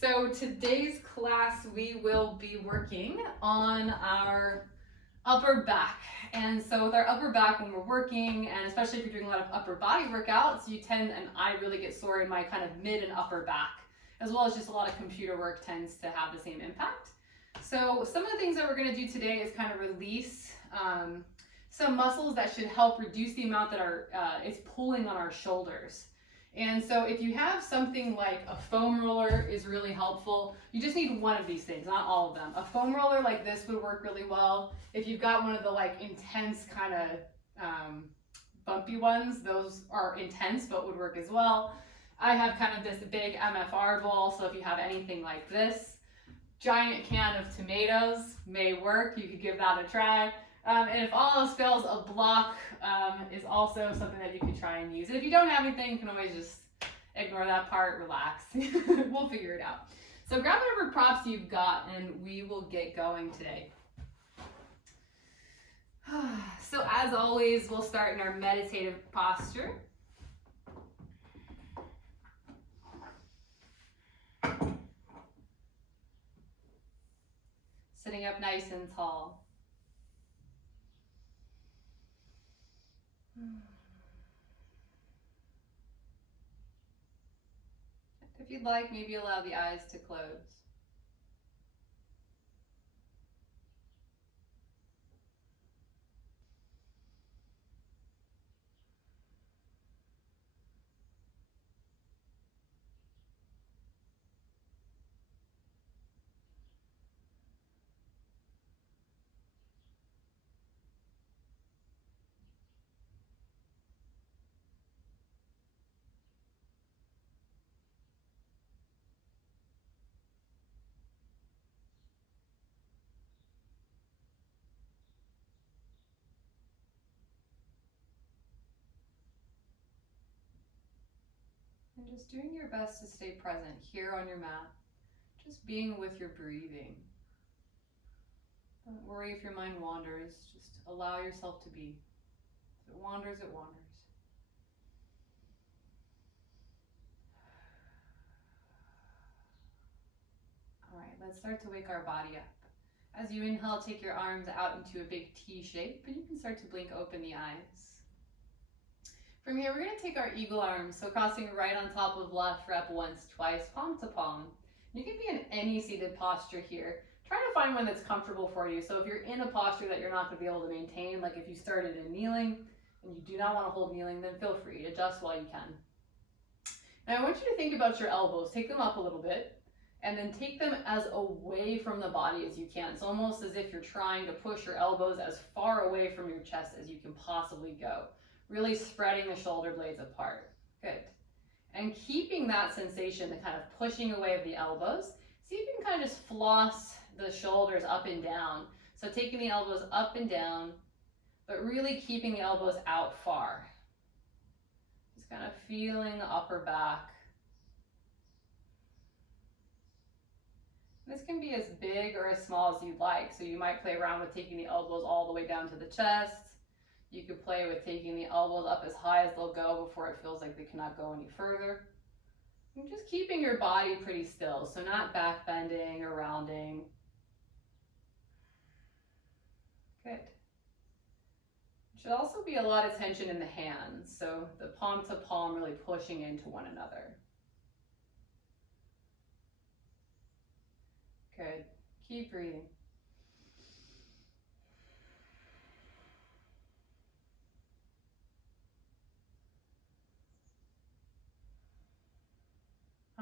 So today's class we will be working on our upper back. And so with our upper back when we're working, and especially if you're doing a lot of upper body workouts, you tend, and I really get sore in my kind of mid and upper back, as well as just a lot of computer work tends to have the same impact. So some of the things that we're going to do today is kind of release some muscles that should help reduce the amount that it's pulling on our shoulders. And so if you have something like a foam roller is really helpful. You just need one of these things, not all of them. A foam roller like this would work really well. If you've got one of the like intense kind of bumpy ones, those are intense but would work as well. I have kind of this big MFR ball, so if you have anything like this, giant can of tomatoes may work. You could give that a try. And if all else fails, a block is also something that you can try and use. And if you don't have anything, you can always just ignore that part, relax. We'll figure it out. So grab whatever props you've got and we will get going today. So as always, we'll start in our meditative posture. Sitting up nice and tall. If you'd like, maybe allow the eyes to close. And just doing your best to stay present here on your mat, just being with your breathing. Don't worry if your mind wanders, just allow yourself to be. If it wanders, it wanders. All right, let's start to wake our body up. As you inhale, take your arms out into a big T shape, and you can start to blink open the eyes. From here, we're going to take our eagle arms, so crossing right on top of left, rep once, twice, palm to palm. You can be in any seated posture here. Try to find one that's comfortable for you. So if you're in a posture that you're not going to be able to maintain, like if you started in kneeling and you do not want to hold kneeling, then feel free, adjust while you can. Now I want you to think about your elbows. Take them up a little bit and then take them as away from the body as you can. It's almost as if you're trying to push your elbows as far away from your chest as you can possibly go. Really spreading the shoulder blades apart. Good. And keeping that sensation, the kind of pushing away of the elbows, see if you can kind of just floss the shoulders up and down. So taking the elbows up and down, but really keeping the elbows out far. Just kind of feeling the upper back. This can be as big or as small as you'd like. So you might play around with taking the elbows all the way down to the chest. You could play with taking the elbows up as high as they'll go before it feels like they cannot go any further. And just keeping your body pretty still, so not back bending or rounding. Good. Should also be a lot of tension in the hands, so the palm to palm really pushing into one another. Good. Keep breathing.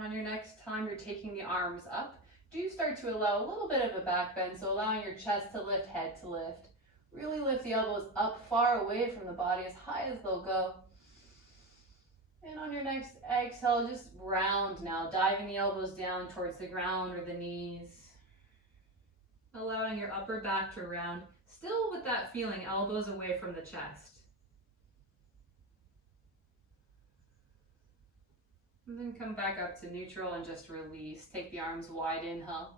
On your next time you're taking the arms up, do start to allow a little bit of a back bend, so allowing your chest to lift, head to lift. Really lift the elbows up far away from the body, as high as they'll go. And on your next exhale, just round now, diving the elbows down towards the ground or the knees. Allowing your upper back to round, still with that feeling, elbows away from the chest. And then come back up to neutral and just release. Take the arms wide, inhale.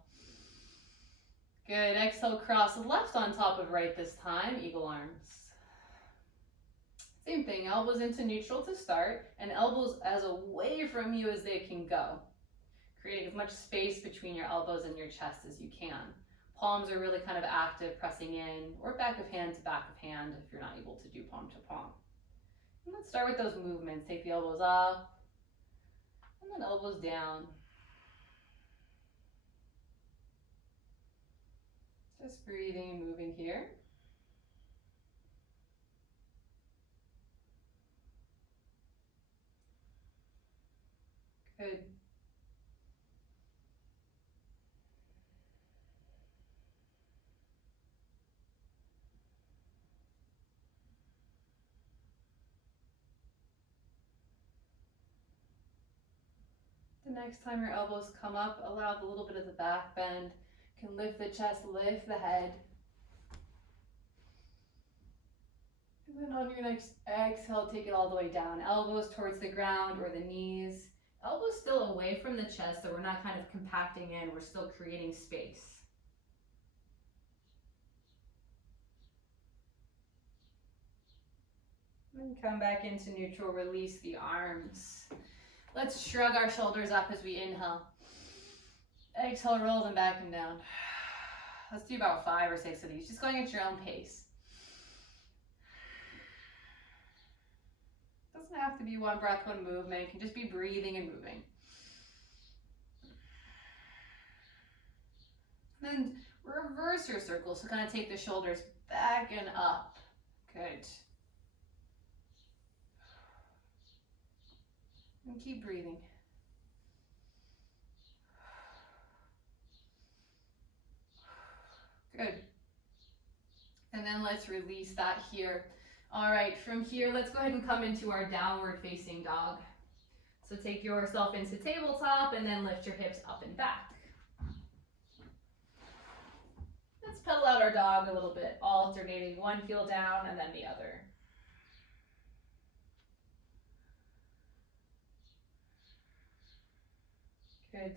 Good, exhale, cross left on top of right this time, eagle arms. Same thing, elbows into neutral to start, and elbows as away from you as they can go. creating as much space between your elbows and your chest as you can. Palms are really kind of active, pressing in, or back of hand to back of hand if you're not able to do palm to palm. And let's start with those movements. Take the elbows up, and then elbows down. Just breathing and moving here. Good. The next time your elbows come up, allow a little bit of the back bend. You can lift the chest, lift the head. And then on your next exhale, take it all the way down. Elbows towards the ground or the knees. Elbows still away from the chest, so we're not kind of compacting in, we're still creating space. And come back into neutral, release the arms. Let's shrug our shoulders up as we inhale. Exhale, roll them back and down. Let's do about 5 or 6 of these, just going at your own pace. Doesn't have to be one breath, one movement. It can just be breathing and moving. Then reverse your circle, so kind of take the shoulders back and up. Good. And keep breathing. Good. And then let's release that here. All right, from here, let's go ahead and come into our downward facing dog. So take yourself into tabletop and then lift your hips up and back. Let's pedal out our dog a little bit, alternating one heel down and then the other. Good.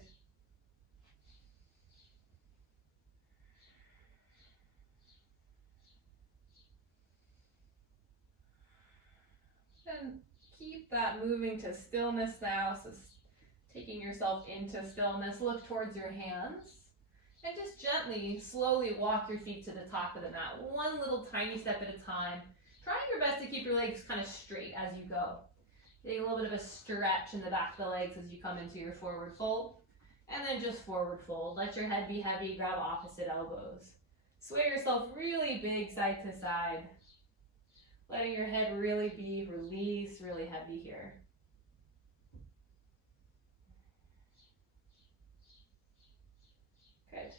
And keep that moving to stillness now. So taking yourself into stillness, look towards your hands. And just gently, slowly walk your feet to the top of the mat. One little tiny step at a time. Trying your best to keep your legs kind of straight as you go. Getting a little bit of a stretch in the back of the legs as you come into your forward fold. And then just forward fold. Let your head be heavy, grab opposite elbows. Sway yourself really big side to side. Letting your head really be released, really heavy here. Good.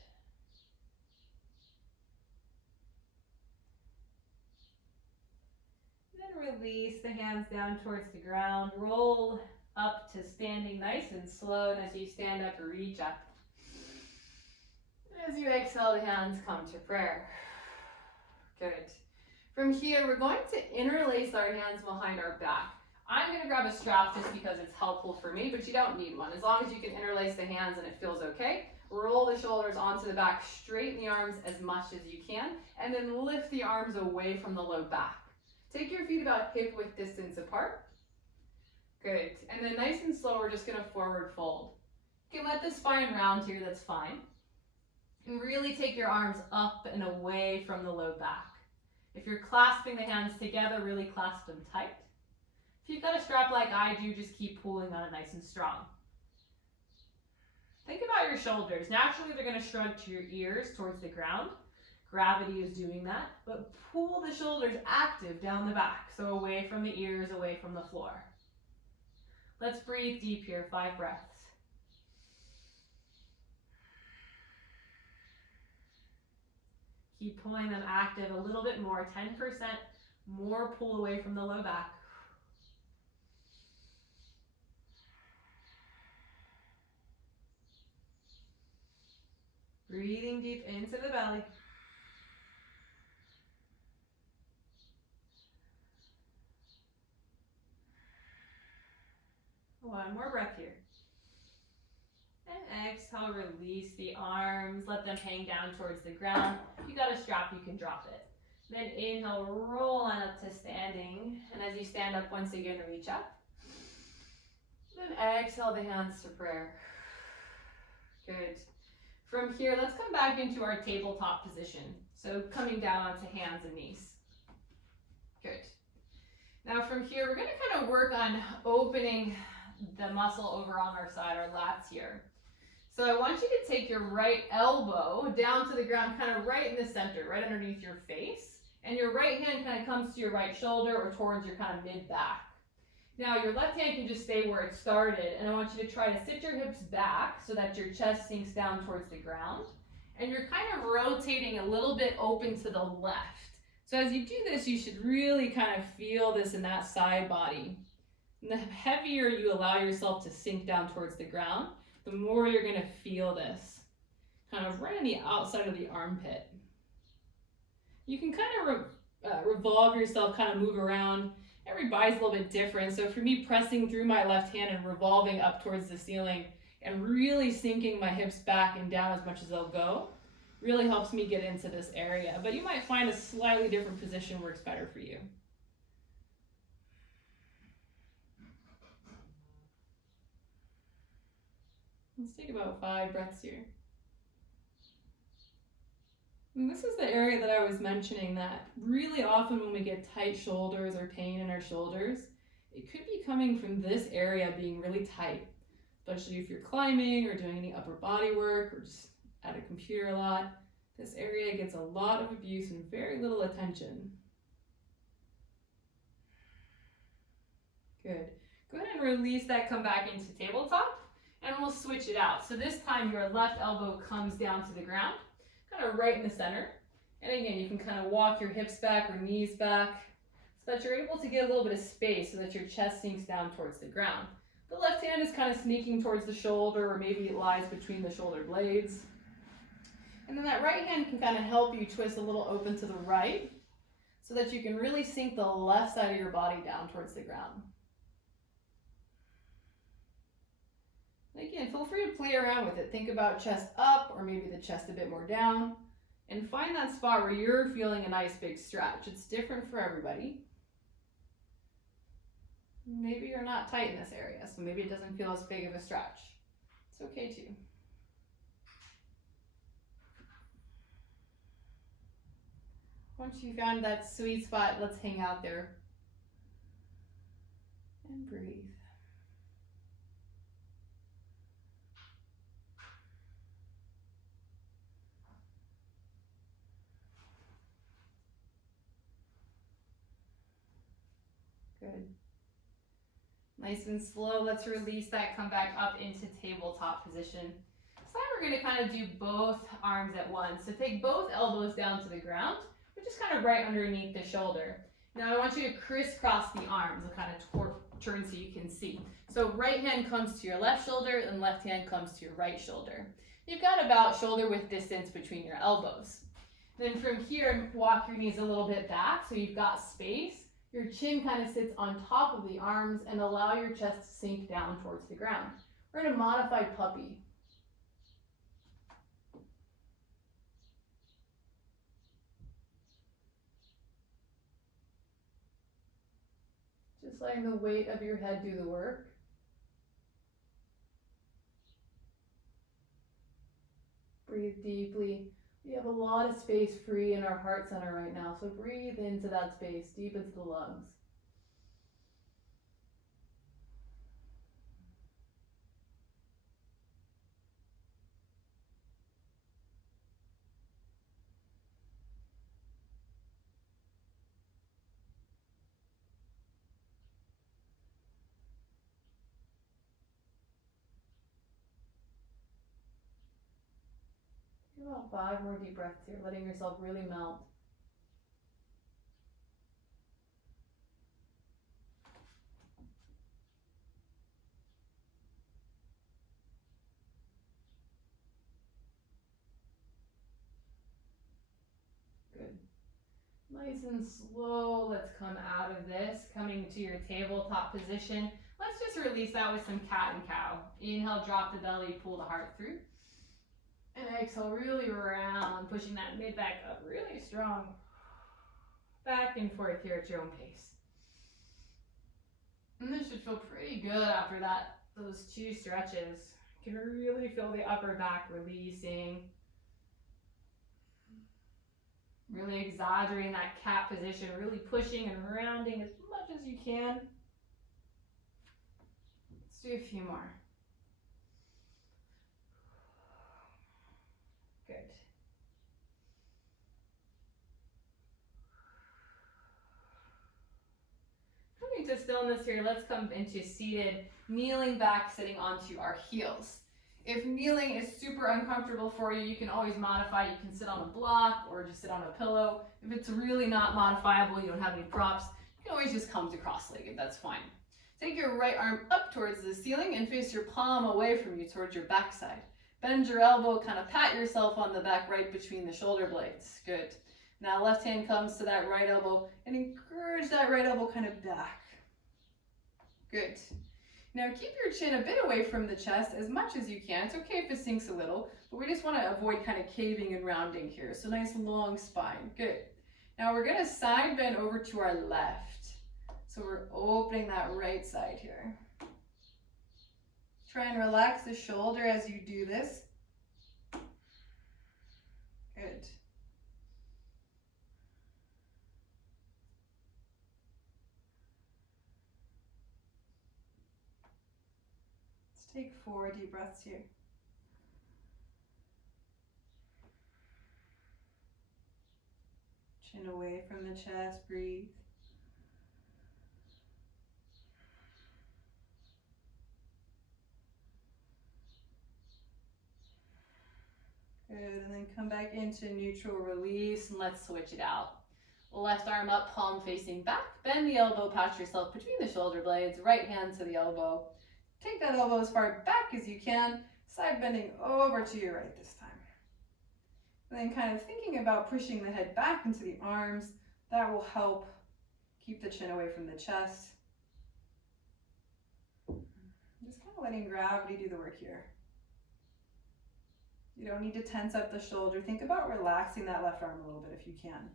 Then release the hands down towards the ground. Roll up to standing nice and slow. And as you stand up, reach up. As you exhale, the hands come to prayer. Good. From here, we're going to interlace our hands behind our back. I'm going to grab a strap just because it's helpful for me, but you don't need one. As long as you can interlace the hands and it feels okay. Roll the shoulders onto the back, straighten the arms as much as you can, and then lift the arms away from the low back. Take your feet about hip width distance apart. Good. And then nice and slow, we're just going to forward fold. You can let the spine round here, that's fine. And really take your arms up and away from the low back. If you're clasping the hands together, really clasp them tight. If you've got a strap like I do, just keep pulling on it nice and strong. Think about your shoulders. Naturally, they're going to shrug to your ears towards the ground. Gravity is doing that, but pull the shoulders active down the back, so away from the ears, away from the floor. Let's breathe deep here, 5 breaths. Keep pulling them active a little bit more, 10% more pull away from the low back. Breathing deep into the belly. One more breath here. And exhale, release the arms, let them hang down towards the ground. If you got a strap, you can drop it. Then inhale, roll on up to standing. And as you stand up, once again, reach up. Then exhale the hands to prayer. From here, let's come back into our tabletop position. So coming down onto hands and knees. Good. Now from here, we're going to kind of work on opening the muscle over on our side, our lats here. So I want you to take your right elbow down to the ground, kind of right in the center, right underneath your face. And your right hand kind of comes to your right shoulder or towards your kind of mid-back. Now your left hand can just stay where it started, and I want you to try to sit your hips back so that your chest sinks down towards the ground. And you're kind of rotating a little bit open to the left. So as you do this, you should really kind of feel this in that side body. And the heavier you allow yourself to sink down towards the ground, the more you're going to feel this, kind of right on the outside of the armpit. You can kind of revolve yourself, kind of move around. Every body's a little bit different. So for me, pressing through my left hand and revolving up towards the ceiling and really sinking my hips back and down as much as they'll go really helps me get into this area. But you might find a slightly different position works better for you. Let's take about 5 breaths here. And this is the area that I was mentioning, that really often when we get tight shoulders or pain in our shoulders, it could be coming from this area being really tight, especially if you're climbing or doing any upper body work or just at a computer a lot. This area gets a lot of abuse and very little attention. Good. Go ahead and release that, come back into tabletop, and we'll switch it out. So this time your left elbow comes down to the ground, kind of right in the center. And again, you can kind of walk your hips back or knees back so that you're able to get a little bit of space so that your chest sinks down towards the ground. The left hand is kind of sneaking towards the shoulder, or maybe it lies between the shoulder blades. And then that right hand can kind of help you twist a little open to the right so that you can really sink the left side of your body down towards the ground. Again, feel free to play around with it. Think about chest up or maybe the chest a bit more down, and find that spot where you're feeling a nice big stretch. It's different for everybody. Maybe you're not tight in this area, so maybe it doesn't feel as big of a stretch. It's okay too. Once you found that sweet spot, let's hang out there and breathe. Good. Nice and slow, let's release that, come back up into tabletop position. This time we're going to kind of do both arms at once. So take both elbows down to the ground, but just kind of right underneath the shoulder. Now I want you to crisscross the arms, and kind of turn so you can see. So right hand comes to your left shoulder and left hand comes to your right shoulder. You've got about shoulder width distance between your elbows. Then from here, walk your knees a little bit back so you've got space. Your chin kind of sits on top of the arms and allow your chest to sink down towards the ground. We're in a modified puppy. Just letting the weight of your head do the work. Breathe deeply. We have a lot of space free in our heart center right now, so breathe into that space, deep into the lungs. About 5 more deep breaths here, letting yourself really melt. Good. Nice and slow, let's come out of this, coming to your tabletop position. Let's just release that with some cat and cow. Inhale, drop the belly, pull the heart through. And exhale, really round, pushing that mid back up really strong. Back and forth here at your own pace. And this should feel pretty good after that, those 2 stretches. You can really feel the upper back releasing. Really exaggerating that cat position, really pushing and rounding as much as you can. Let's do a few more. Good. Coming to stillness here, let's come into seated, kneeling back, sitting onto our heels. If kneeling is super uncomfortable for you, you can always modify. You can sit on a block or just sit on a pillow. If it's really not modifiable, you don't have any props, you can always just come to cross-legged, that's fine. Take your right arm up towards the ceiling and face your palm away from you towards your backside. Bend your elbow, kind of pat yourself on the back right between the shoulder blades. Good. Now left hand comes to that right elbow and encourage that right elbow kind of back. Good. Now keep your chin a bit away from the chest as much as you can. It's okay if it sinks a little, but we just want to avoid kind of caving and rounding here. So nice long spine. Good. Now we're going to side bend over to our left. So we're opening that right side here. Try and relax the shoulder as you do this. Good. Let's take 4 deep breaths here. Chin away from the chest, breathe. Good, and then come back into neutral release, and let's switch it out. Left arm up, palm facing back. Bend the elbow, pat yourself between the shoulder blades. Right hand to the elbow. Take that elbow as far back as you can. Side bending over to your right this time. And then kind of thinking about pushing the head back into the arms. That will help keep the chin away from the chest. Just kind of letting gravity do the work here. You don't need to tense up the shoulder. Think about relaxing that left arm a little bit if you can.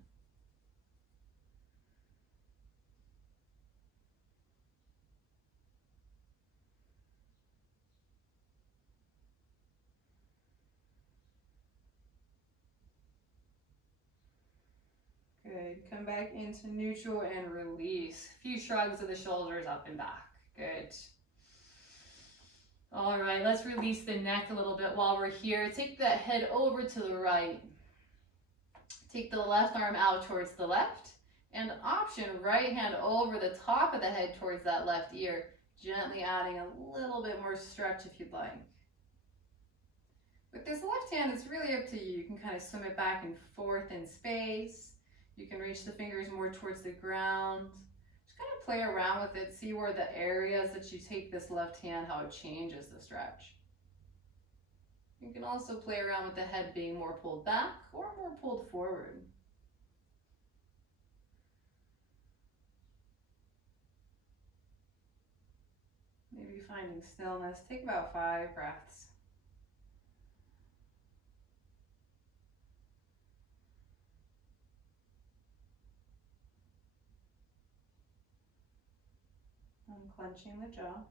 Good. Come back into neutral and release. A few shrugs of the shoulders up and back. Good. All right, let's release the neck a little bit while we're here. Take that head over to the right. Take the left arm out towards the left. And option, right hand over the top of the head towards that left ear. Gently adding a little bit more stretch if you'd like. With this left hand, it's really up to you. You can kind of swim it back and forth in space. You can reach the fingers more towards the ground. Just kind of play around with it. See where the areas that you take this left hand, how it changes the stretch. You can also play around with the head being more pulled back or more pulled forward. Maybe finding stillness. Take about 5 breaths. Unclenching the jaw.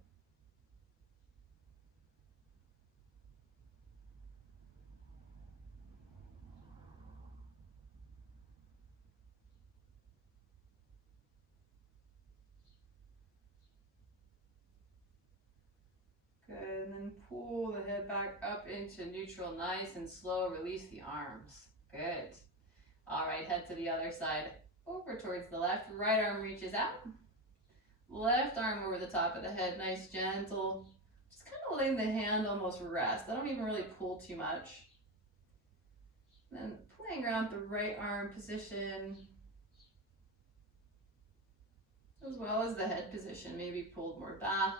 Good, and then pull the head back up into neutral, nice and slow. Release the arms. Good. All right, head to the other side. Over towards the left. Right arm reaches out. Left arm over the top of the head. Nice, gentle. Just kind of letting the hand almost rest. I don't even really pull too much. Then playing around the right arm position, as well as the head position. Maybe pulled more back.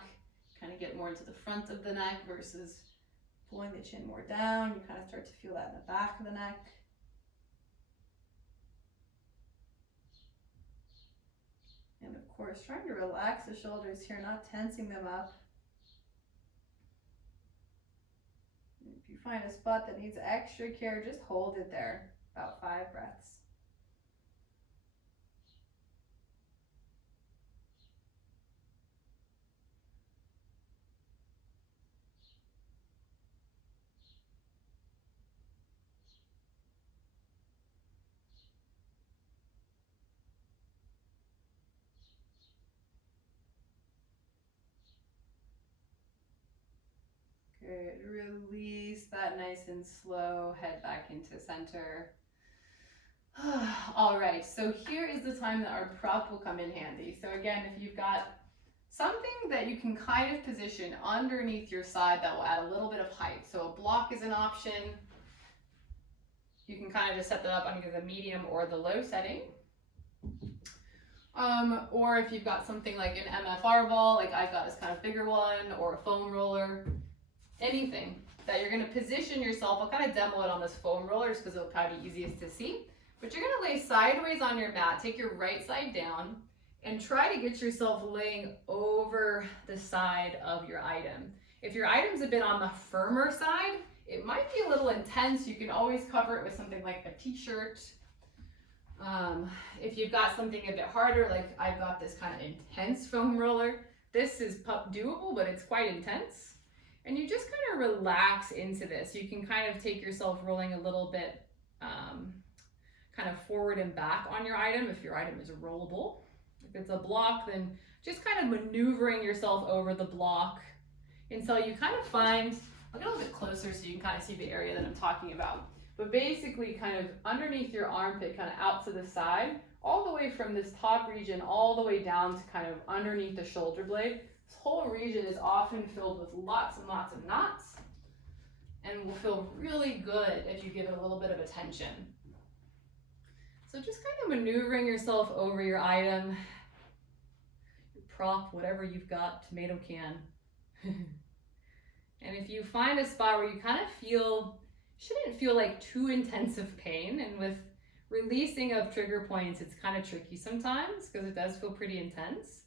Kind of get more into the front of the neck versus pulling the chin more down. You kind of start to feel that in the back of the neck. And of course, trying to relax the shoulders here, not tensing them up. If you find a spot that needs extra care, just hold it there. About 5 breaths. Good. Release that nice and slow. Head back into center. All right, so here is the time that our prop will come in handy. So again, if you've got something that you can kind of position underneath your side that will add a little bit of height. So a block is an option. You can kind of just set that up on either the medium or the low setting. Or if you've got something like an MFR ball, like I've got this kind of bigger one, or a foam roller, anything that you're going to position yourself. I'll kind of demo it on this foam roller just because it'll probably be easiest to see. But you're going to lay sideways on your mat, take your right side down, and try to get yourself laying over the side of your item. If your item's a bit on the firmer side, it might be a little intense. You can always cover it with something like a t-shirt. If you've got something a bit harder, like I've got this kind of intense foam roller, this is doable, but it's quite intense. And you just kind of relax into this. You can kind of take yourself rolling a little bit kind of forward and back on your item if your item is rollable. If it's a block, then just kind of maneuvering yourself over the block until you kind of find, I'll get a little bit closer so you can kind of see the area that I'm talking about. But basically kind of underneath your armpit, kind of out to the side, all the way from this top region, all the way down to kind of underneath the shoulder blade. This whole region is often filled with lots and lots of knots and will feel really good if you give it a little bit of attention. So just kind of maneuvering yourself over your item, your prop, whatever you've got, tomato can. And if you find a spot where you kind of shouldn't feel like too intensive pain, and with releasing of trigger points, it's kind of tricky sometimes because it does feel pretty intense.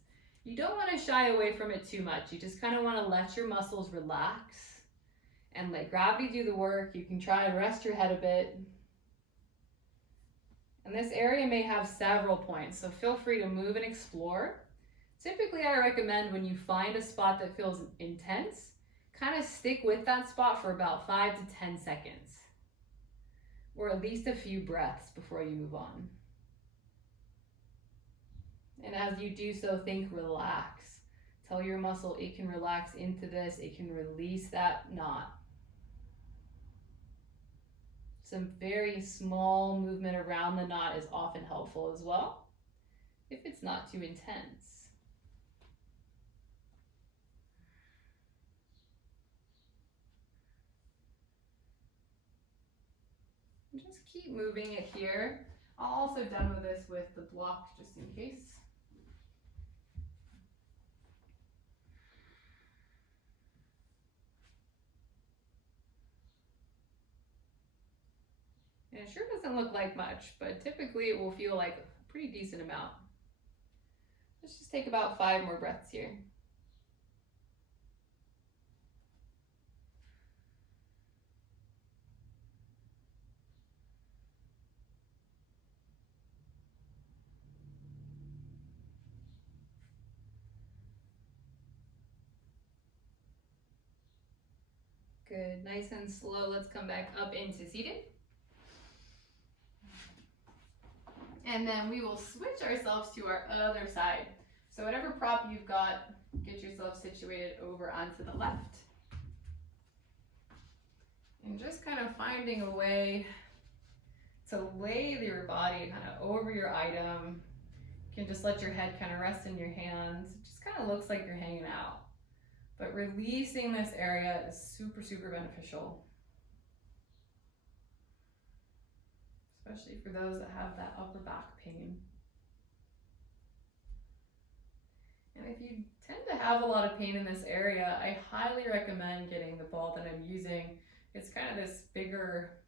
You don't want to shy away from it too much. You just kind of want to let your muscles relax and let gravity do the work. You can try and rest your head a bit. And this area may have several points, so feel free to move and explore. Typically, I recommend when you find a spot that feels intense, kind of stick with that spot for about 5 to 10 seconds, or at least a few breaths before you move on. And as you do so, think relax. Tell your muscle it can relax into this, it can release that knot. Some very small movement around the knot is often helpful as well, if it's not too intense. And just keep moving it here. I'll also demo this with the block just in case. And it sure doesn't look like much, but typically it will feel like a pretty decent amount. Let's just take about 5 more breaths here. Good, nice and slow. Let's come back up into seated. And then we will switch ourselves to our other side. So whatever prop you've got, get yourself situated over onto the left. And just kind of finding a way to lay your body kind of over your item. You can just let your head kind of rest in your hands. It just kind of looks like you're hanging out. But releasing this area is super, super beneficial. Especially for those that have that upper back pain. And if you tend to have a lot of pain in this area, I highly recommend getting the ball that I'm using. It's kind of this bigger,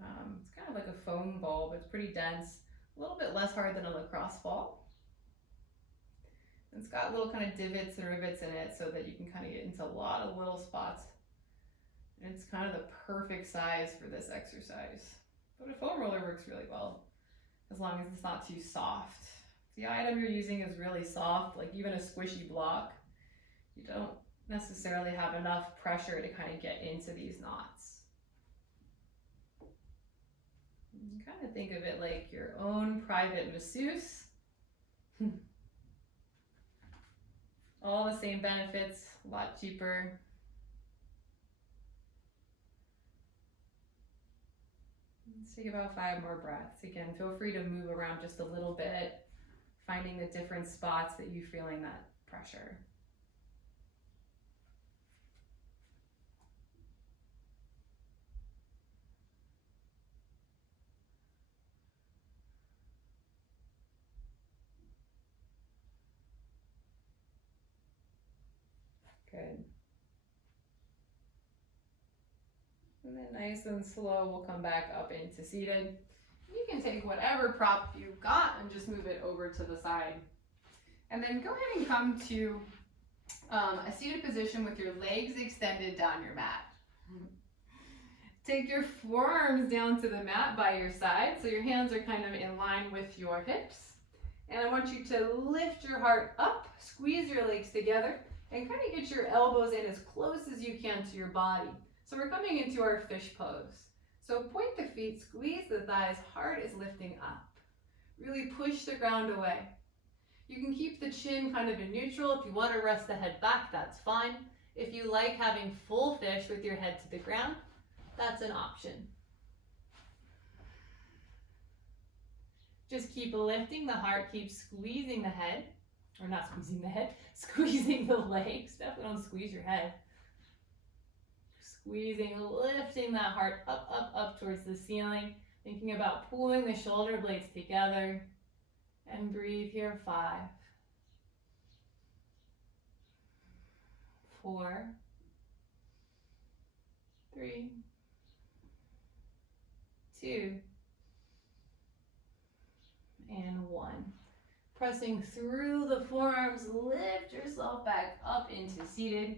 it's kind of like a foam ball, but it's pretty dense, a little bit less hard than a lacrosse ball. It's got little kind of divots and rivets in it so that you can kind of get into a lot of little spots. And it's kind of the perfect size for this exercise. But a foam roller works really well, as long as it's not too soft. If the item you're using is really soft, like even a squishy block, you don't necessarily have enough pressure to kind of get into these knots. You kind of think of it like your own private masseuse. All the same benefits, a lot cheaper. Let's take about 5 more breaths. Again, feel free to move around just a little bit, finding the different spots that you're feeling that pressure. Good. And then nice and slow, we'll come back up into seated. You can take whatever prop you've got and just move it over to the side. And then go ahead and come to a seated position with your legs extended down your mat. Take your forearms down to the mat by your side, so your hands are kind of in line with your hips. And I want you to lift your heart up, squeeze your legs together, and kind of get your elbows in as close as you can to your body. So we're coming into our fish pose. So point the feet, squeeze the thighs, heart is lifting up. Really push the ground away. You can keep the chin kind of in neutral. If you want to rest the head back, that's fine. If you like having full fish with your head to the ground, that's an option. Just keep lifting the heart, keep squeezing the head, or not squeezing the head, squeezing the legs. Definitely don't squeeze your head. Squeezing, lifting that heart up, up, up towards the ceiling. Thinking about pulling the shoulder blades together. And breathe here, 5, 4, 3, 2, and 1. Pressing through the forearms, lift yourself back up into seated.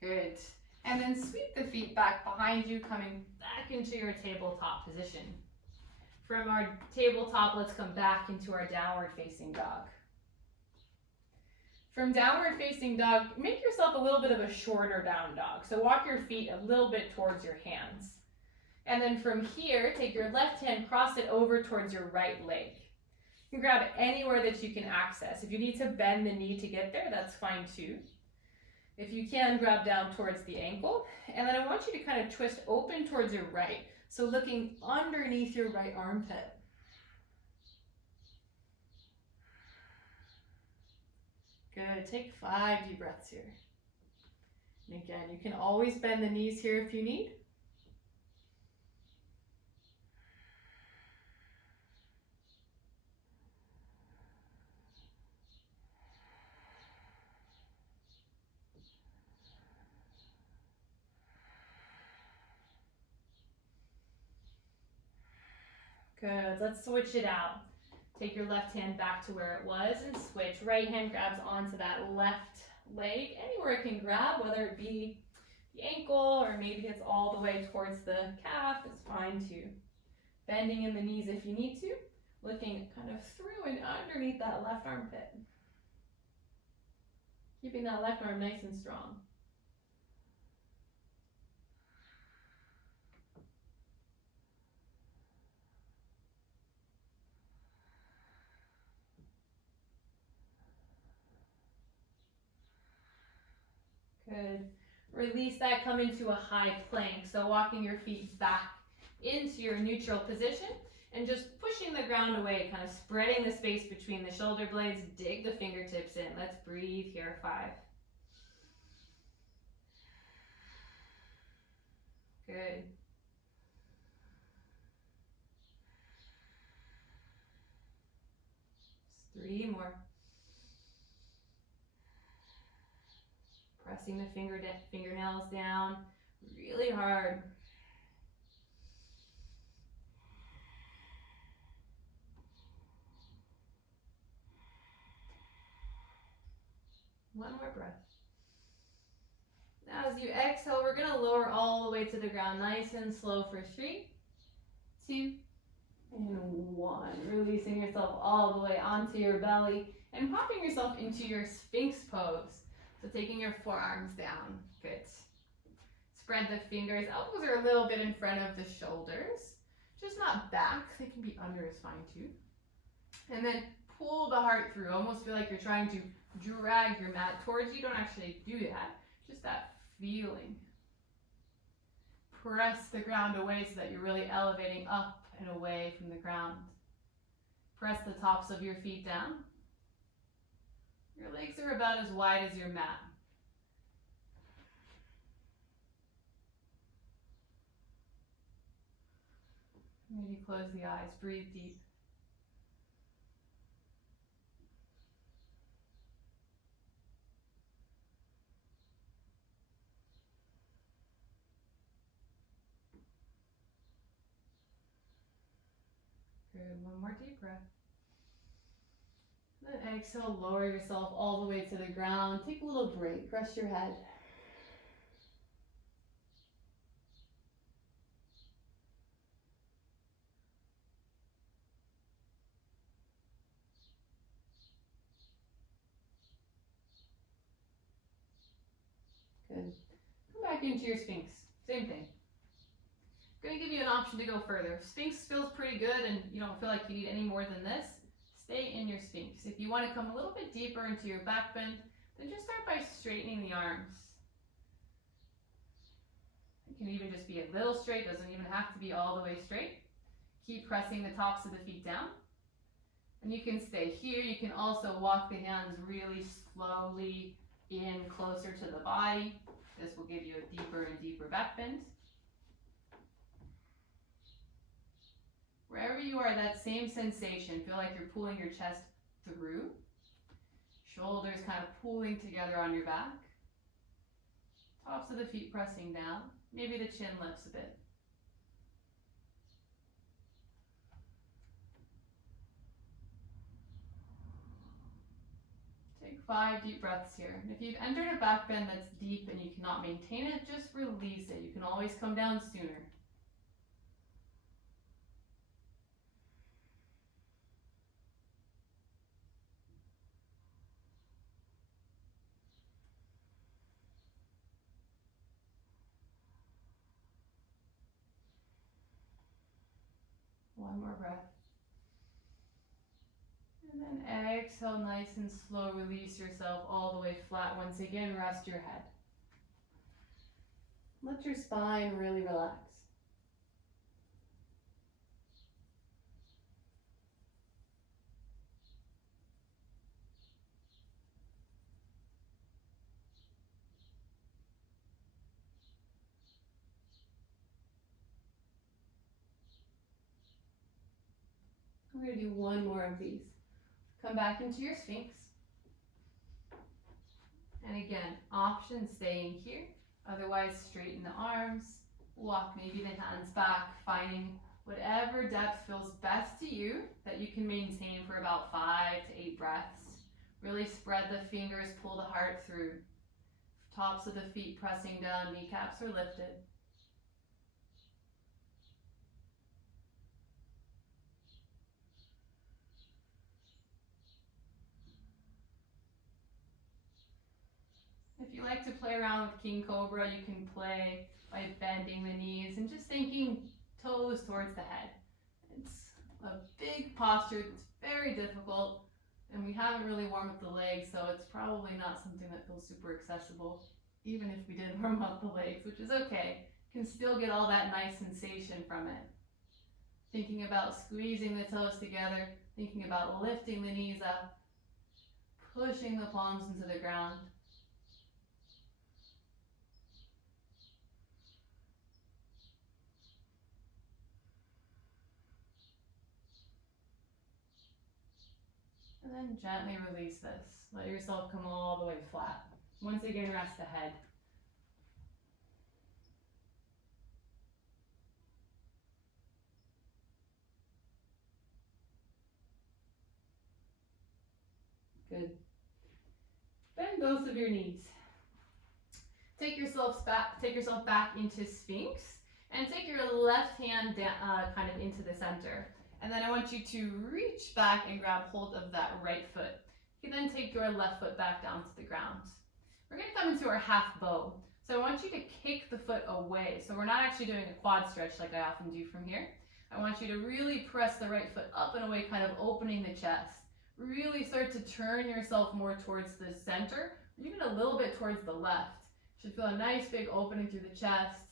Good. And then sweep the feet back behind you, coming back into your tabletop position. From our tabletop, let's come back into our downward facing dog. From downward facing dog, make yourself a little bit of a shorter down dog. So walk your feet a little bit towards your hands. And then from here, take your left hand, cross it over towards your right leg. You can grab it anywhere that you can access. If you need to bend the knee to get there, that's fine too. If you can, grab down towards the ankle. And then I want you to kind of twist open towards your right. So looking underneath your right armpit. Good, take 5 deep breaths here. And again, you can always bend the knees here if you need. Good, let's switch it out. Take your left hand back to where it was and switch. Right hand grabs onto that left leg, anywhere it can grab, whether it be the ankle or maybe it's all the way towards the calf, it's fine too. Bending in the knees if you need to, looking kind of through and underneath that left armpit. Keeping that left arm nice and strong. Good. Release that, come into a high plank. So walking your feet back into your neutral position and just pushing the ground away, kind of spreading the space between the shoulder blades. Dig the fingertips in. Let's breathe here, 5. Good. Just 3 more. Pressing the fingernails down really hard. One more breath. Now as you exhale, we're going to lower all the way to the ground, nice and slow for 3, 2, and 1. Releasing yourself all the way onto your belly and popping yourself into your Sphinx pose. So taking your forearms down, good. Spread the fingers, elbows are a little bit in front of the shoulders, just not back, they can be under is fine too. And then pull the heart through, almost feel like you're trying to drag your mat towards you. Don't actually do that, just that feeling. Press the ground away so that you're really elevating up and away from the ground. Press the tops of your feet down. Your legs are about as wide as your mat. Maybe close the eyes, breathe deep. Good, one more deep breath. Then exhale, lower yourself all the way to the ground. Take a little break, rest your head. Good. Come back into your Sphinx. Same thing. I'm going to give you an option to go further. Sphinx feels pretty good and you don't feel like you need any more than this. Stay in your Sphinx. If you want to come a little bit deeper into your back bend, then just start by straightening the arms. It can even just be a little straight, doesn't even have to be all the way straight. Keep pressing the tops of the feet down. And you can stay here. You can also walk the hands really slowly in closer to the body. This will give you a deeper and deeper back bend. Wherever you are, that same sensation, feel like you're pulling your chest through. Shoulders kind of pulling together on your back. Tops of the feet pressing down. Maybe the chin lifts a bit. Take 5 deep breaths here. And if you've entered a back bend that's deep and you cannot maintain it, just release it. You can always come down sooner. One more breath. And then exhale, nice and slow, release yourself all the way flat. Once again, rest your head. Let your spine really relax. We're going to do one more of these. Come back into your Sphinx. And again, option staying here. Otherwise, straighten the arms. Walk maybe the hands back, finding whatever depth feels best to you that you can maintain for about 5 to 8 breaths. Really spread the fingers, pull the heart through. Tops of the feet pressing down, kneecaps are lifted. If you like to play around with King Cobra, you can play by bending the knees and just thinking toes towards the head. It's a big posture that's very difficult, and we haven't really warmed up the legs, so it's probably not something that feels super accessible, even if we did warm up the legs, which is okay. You can still get all that nice sensation from it. Thinking about squeezing the toes together, thinking about lifting the knees up, pushing the palms into the ground. And then gently release this. Let yourself come all the way flat. Once again, rest the head. Good. Bend both of your knees. Take yourself back into Sphinx, and take your left hand kind of into the center. And then I want you to reach back and grab hold of that right foot. You can then take your left foot back down to the ground. We're going to come into our half bow. So I want you to kick the foot away. So we're not actually doing a quad stretch like I often do from here. I want you to really press the right foot up and away, kind of opening the chest. Really start to turn yourself more towards the center, or even a little bit towards the left. Should feel a nice big opening through the chest.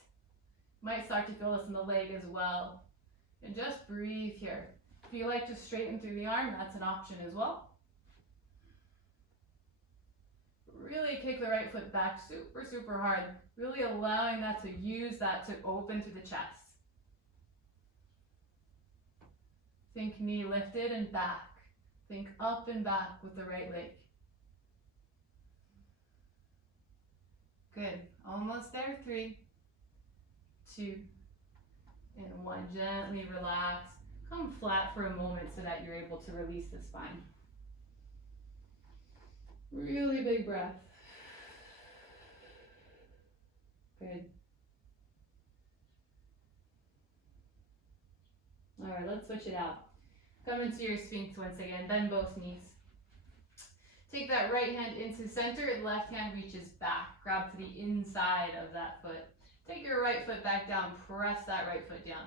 Might start to feel this in the leg as well. And just breathe here. If you like to straighten through the arm, that's an option as well. Really kick the right foot back super, super hard. Really allowing that to use that to open through the chest. Think knee lifted and back. Think up and back with the right leg. Good. Almost there. 3, 2, and 1. Gently relax. Come flat for a moment so that you're able to release the spine. Really big breath. Good. All right, let's switch it out. Come into your Sphinx once again. Bend both knees. Take that right hand into center and left hand reaches back. Grab to the inside of that foot. Take your right foot back down. Press that right foot down.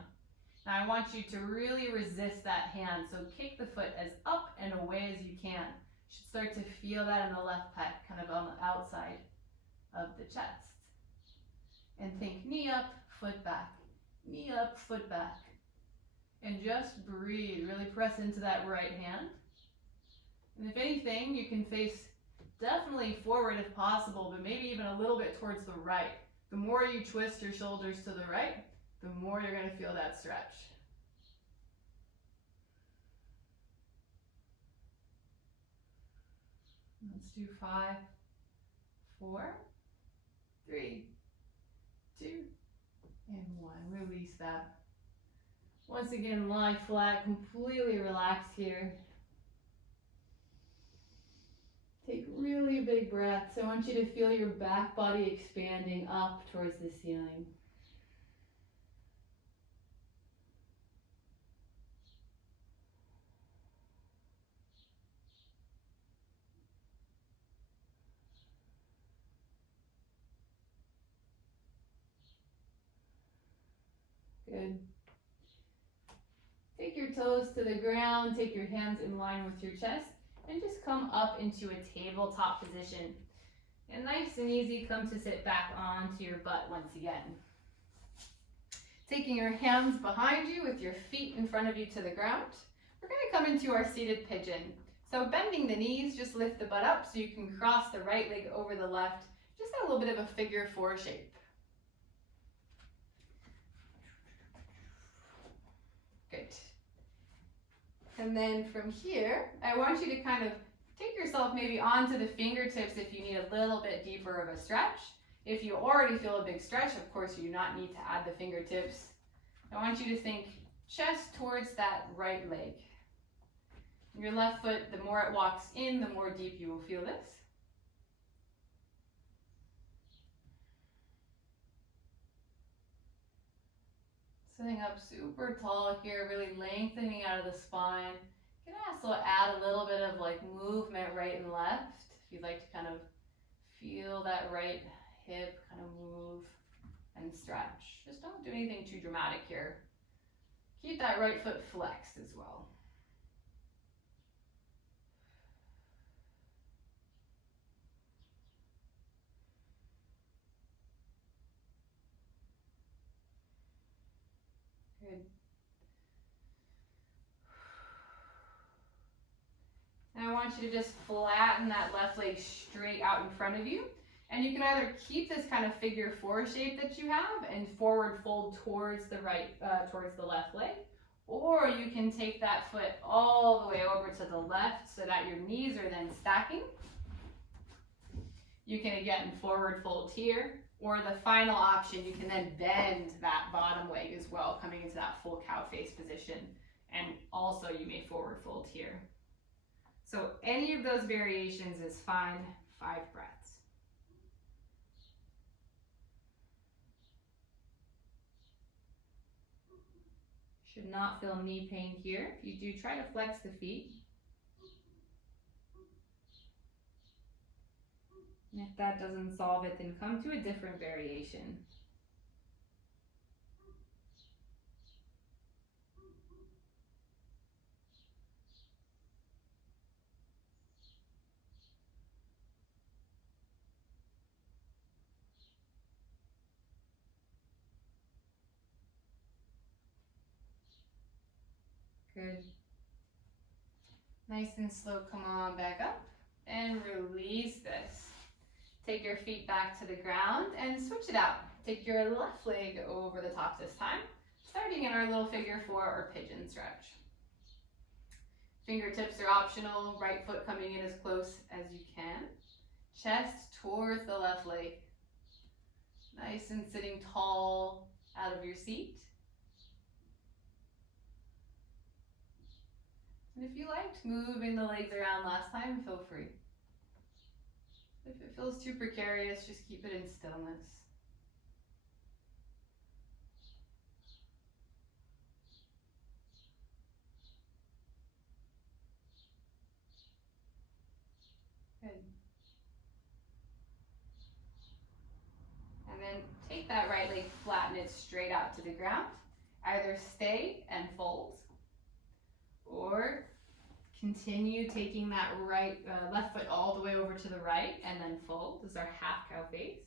Now I want you to really resist that hand. So kick the foot as up and away as you can. You should start to feel that in the left pec, kind of on the outside of the chest. And think knee up, foot back. Knee up, foot back. And just breathe. Really press into that right hand. And if anything, you can face definitely forward if possible, but maybe even a little bit towards the right. The more you twist your shoulders to the right, the more you're going to feel that stretch. Let's do 5, 4, 3, 2, and 1. Release that. Once again, lie flat, completely relaxed here. Take really big breaths. I want you to feel your back body expanding up towards the ceiling. Good. Take your toes to the ground, take your hands in line with your chest, and just come up into a tabletop position. And nice and easy, come to sit back onto your butt once again. Taking your hands behind you with your feet in front of you to the ground, we're going to come into our seated pigeon. So bending the knees, just lift the butt up so you can cross the right leg over the left, just a little bit of a figure 4 shape. Good. And then from here, I want you to kind of take yourself maybe onto the fingertips if you need a little bit deeper of a stretch. If you already feel a big stretch, of course, you do not need to add the fingertips. I want you to think chest towards that right leg. Your left foot, the more it walks in, the more deep you will feel this. Sitting up super tall here, really lengthening out of the spine. You can also add a little bit of like movement right and left. If you'd like to kind of feel that right hip kind of move and stretch. Just don't do anything too dramatic here. Keep that right foot flexed as well. Good. And I want you to just flatten that left leg straight out in front of you. And you can either keep this kind of figure 4 shape that you have and forward fold towards the right, towards the left leg. Or you can take that foot all the way over to the left so that your knees are then stacking. You can again forward fold here. Or the final option, you can then bend that bottom leg as well, coming into that full cow face position. And also you may forward fold here. So any of those variations is fine. 5 breaths. Should not feel knee pain here. If you do, try to flex the feet. And if that doesn't solve it, then come to a different variation. Good. Nice and slow, come on back up and release this. Take your feet back to the ground and switch it out. Take your left leg over the top this time, starting in our little figure 4 or pigeon stretch. Fingertips are optional, right foot coming in as close as you can. Chest towards the left leg. Nice and sitting tall out of your seat. And if you liked moving the legs around last time, feel free. If it feels too precarious, just keep it in stillness. Good. And then take that right leg, flatten it straight out to the ground. Either stay and fold, or continue taking that left foot all the way over to the right and then fold. This is our half cow face.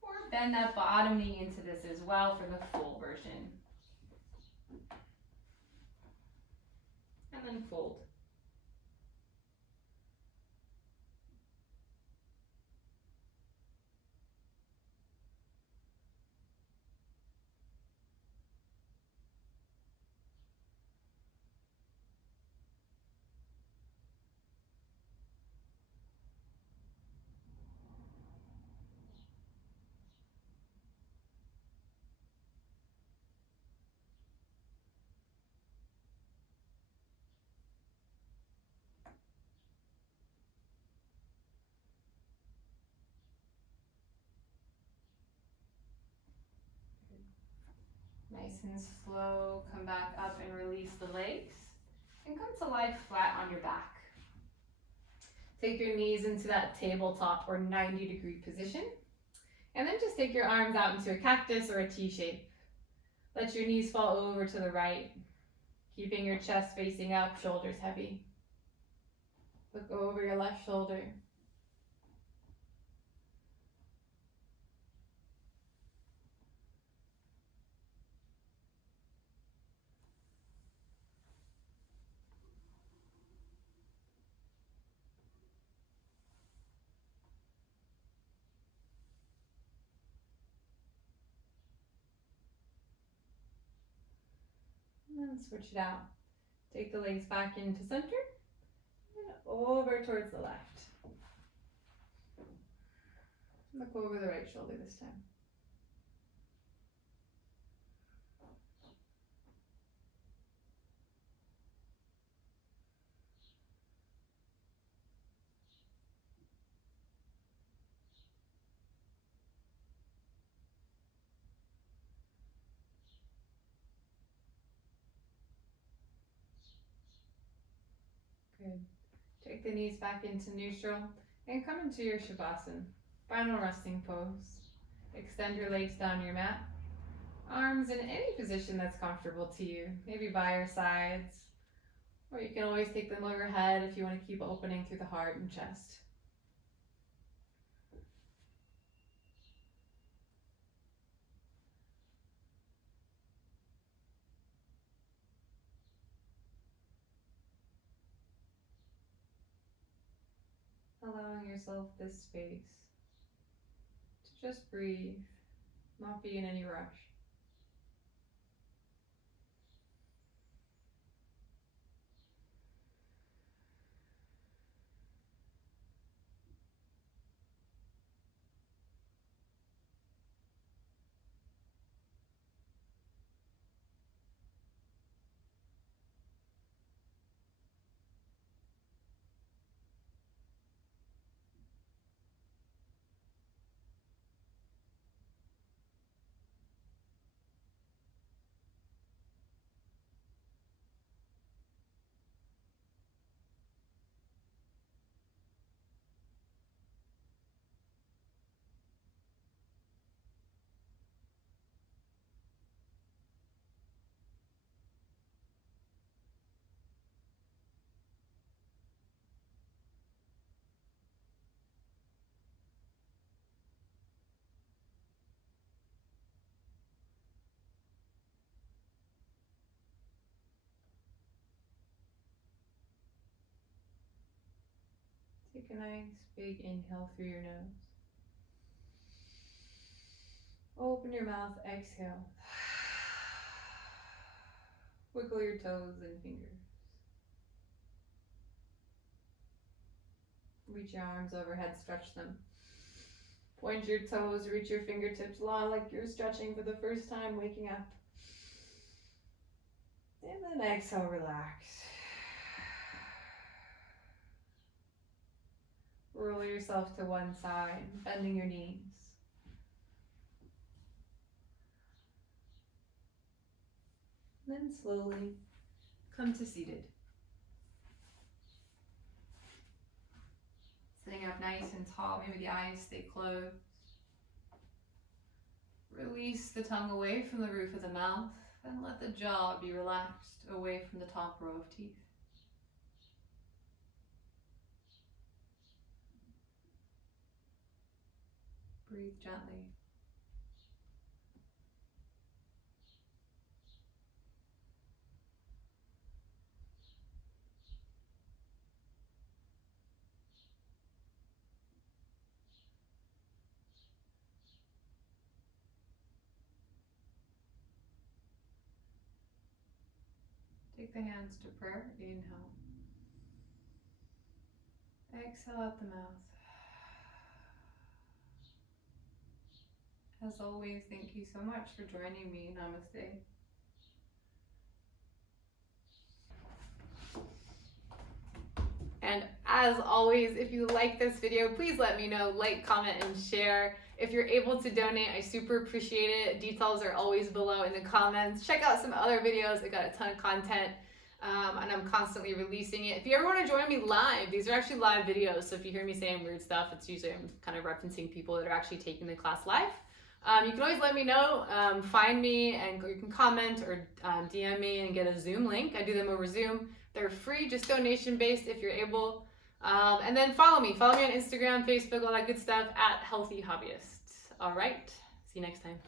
Or bend that bottom knee into this as well for the full version. And then fold. Nice and slow, come back up and release the legs. And come to lie flat on your back. Take your knees into that tabletop or 90-degree position. And then just take your arms out into a cactus or a T shape. Let your knees fall over to the right, keeping your chest facing up, shoulders heavy. Look over your left shoulder. And then switch it out. Take the legs back into center and over towards the left. Look over the right shoulder this time. Good. Take the knees back into neutral and come into your Shavasana, final resting pose. Extend your legs down your mat. Arms in any position that's comfortable to you, maybe by your sides, or you can always take them overhead if you want to keep opening through the heart and chest. Allowing yourself this space to just breathe, not be in any rush. Take a nice big inhale through your nose. Open your mouth, exhale. Wiggle your toes and fingers. Reach your arms overhead, stretch them. Point your toes, reach your fingertips long like you're stretching for the first time, waking up. And then exhale, relax. Roll yourself to one side, bending your knees. Then slowly come to seated. Sitting up nice and tall, maybe the eyes stay closed. Release the tongue away from the roof of the mouth and let the jaw be relaxed away from the top row of teeth. Breathe gently. Take the hands to prayer. Inhale. Exhale out the mouth. As always, thank you so much for joining me. Namaste. And as always, if you like this video, please let me know, like, comment, and share. If you're able to donate, I super appreciate it. Details are always below in the comments. Check out some other videos. I got a ton of content, and I'm constantly releasing it. If you ever want to join me live, these are actually live videos. So if you hear me saying weird stuff, it's usually I'm kind of referencing people that are actually taking the class live. You can always let me know, find me, and you can comment or DM me and get a Zoom link. I do them over Zoom. They're free, just donation based if you're able. And then follow me on Instagram, Facebook, all that good stuff at Healthy Hobbyists. All right, see you next time.